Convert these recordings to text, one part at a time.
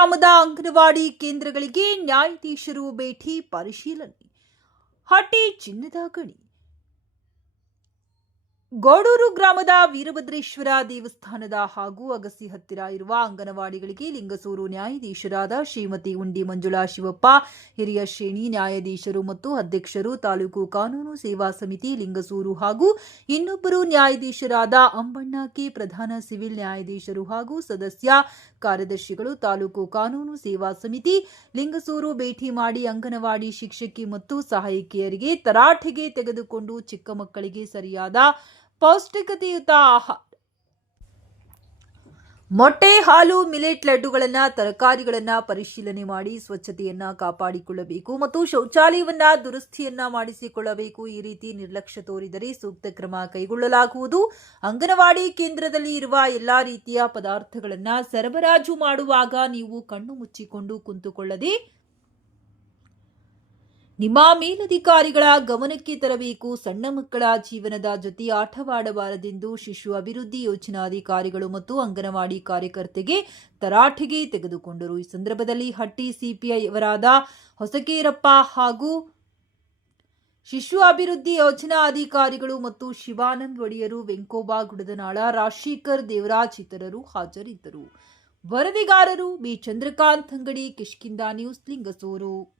ಗ್ರಾಮದ ಅಂಗನವಾಡಿ ಕೇಂದ್ರಗಳಿಗೆ ನ್ಯಾಯಾಧೀಶರು ಭೇಟಿ ಪರಿಶೀಲನೆ. ಹಟ್ಟಿ ಚಿನ್ನದ ಗಣಿ. ಗೋಡೂರು ಗ್ರಾಮದ ವೀರಭದ್ರೇಶ್ವರ ದೇವಸ್ಥಾನದ ಹಾಗೂ ಅಗಸಿ ಹತ್ತಿರ ಇರುವ ಅಂಗನವಾಡಿಗಳಿಗೆ ಲಿಂಗಸೂರು ನ್ಯಾಯಾಧೀಶರಾದ ಶ್ರೀಮತಿ ಉಂಡಿ ಮಂಜುಳಾ ಶಿವಪ್ಪ, ಹಿರಿಯ ಶ್ರೇಣಿ ನ್ಯಾಯಾಧೀಶರು ಮತ್ತು ಅಧ್ಯಕ್ಷರು, ತಾಲೂಕು ಕಾನೂನು ಸೇವಾ ಸಮಿತಿ ಲಿಂಗಸೂರು ಹಾಗೂ ಇನ್ನೊಬ್ಬರು ನ್ಯಾಯಾಧೀಶರಾದ ಅಂಬಣ್ಣ ಕೆ ಪ್ರಧಾನ, ಸಿವಿಲ್ ನ್ಯಾಯಾಧೀಶರು ಹಾಗೂ ಸದಸ್ಯ ಕಾರ್ಯದರ್ಶಿಗಳು, ತಾಲೂಕು ಕಾನೂನು ಸೇವಾ ಸಮಿತಿ ಲಿಂಗಸೂರು ಭೇಟಿ ಮಾಡಿ ಅಂಗನವಾಡಿ ಶಿಕ್ಷಕಿ ಮತ್ತು ಸಹಾಯಕಿಯರಿಗೆ ತರಾಟೆಗೆ ತೆಗೆದುಕೊಂಡು ಚಿಕ್ಕ ಮಕ್ಕಳಿಗೆ ಸರಿಯಾದ ಪೌಷ್ಟಿಕತೆಯುತ ಆಹಾರ ಮೊಟ್ಟೆ, ಹಾಲು, ಮಿಲೆಟ್ ಲಡ್ಡುಗಳನ್ನು, ತರಕಾರಿಗಳನ್ನು ಪರಿಶೀಲನೆ ಮಾಡಿ ಸ್ವಚ್ಛತೆಯನ್ನು ಕಾಪಾಡಿಕೊಳ್ಳಬೇಕು ಮತ್ತು ಶೌಚಾಲಯವನ್ನ ದುರಸ್ತಿಯನ್ನ ಮಾಡಿಸಿಕೊಳ್ಳಬೇಕು. ಈ ರೀತಿ ನಿರ್ಲಕ್ಷ್ಯ ತೋರಿದರೆ ಸೂಕ್ತ ಕ್ರಮ ಕೈಗೊಳ್ಳಲಾಗುವುದು. ಅಂಗನವಾಡಿ ಕೇಂದ್ರದಲ್ಲಿ ಇರುವ ಎಲ್ಲಾ ರೀತಿಯ ಪದಾರ್ಥಗಳನ್ನು ಸರಬರಾಜು ಮಾಡುವಾಗ ನೀವು ಕಣ್ಣು ಮುಚ್ಚಿಕೊಂಡು ಕುಂತುಕೊಳ್ಳದೆ ನಿಮ್ಮ ಮೇಲಧಿಕಾರಿಗಳ ಗಮನಕ್ಕೆ ತರಬೇಕು, ಸಣ್ಣ ಮಕ್ಕಳ ಜೀವನದ ಜೊತೆ ಆಟವಾಡಬಾರದೆಂದು ಶಿಶು ಅಭಿವೃದ್ಧಿ ಯೋಜನಾಧಿಕಾರಿಗಳು ಮತ್ತು ಅಂಗನವಾಡಿ ಕಾರ್ಯಕರ್ತೆಗೆ ತರಾಟೆಗೆ ತೆಗೆದುಕೊಂಡರು. ಈ ಸಂದರ್ಭದಲ್ಲಿ ಹಟ್ಟಿ ಸಿಪಿಐವರಾದ ಹೊಸಕೇರಪ್ಪ ಹಾಗೂ ಶಿಶು ಅಭಿವೃದ್ಧಿ ಯೋಜನಾ ಅಧಿಕಾರಿಗಳು ಮತ್ತು ಶಿವಾನಂದ್ ಒಡೆಯರು, ವೆಂಕೋಬಾ ಗುಡದನಾಳ ರಾಶೀಕರ್ ದೇವರಾಜ್ ಇತರರು ಹಾಜರಿದ್ದರು. ವರದಿಗಾರರು ಬಿ. ಚಂದ್ರಕಾಂತ್ ಅಂಗಡಿ ಕಿಷ್ಕಿಂದ ನ್ಯೂಸ್, ಲಿಂಗಸೂರು.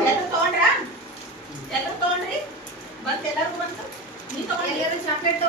ಎಲ್ಲರೂ ತಗೊಂಡ್ರ? ಎಲ್ಲರೂ ಬಂತ ಎಲ್ಲರೂ ಬಂತು ನೀ ತಗೊಂಡ್ರಿ. ಚಾಕ್ಲೇಟ್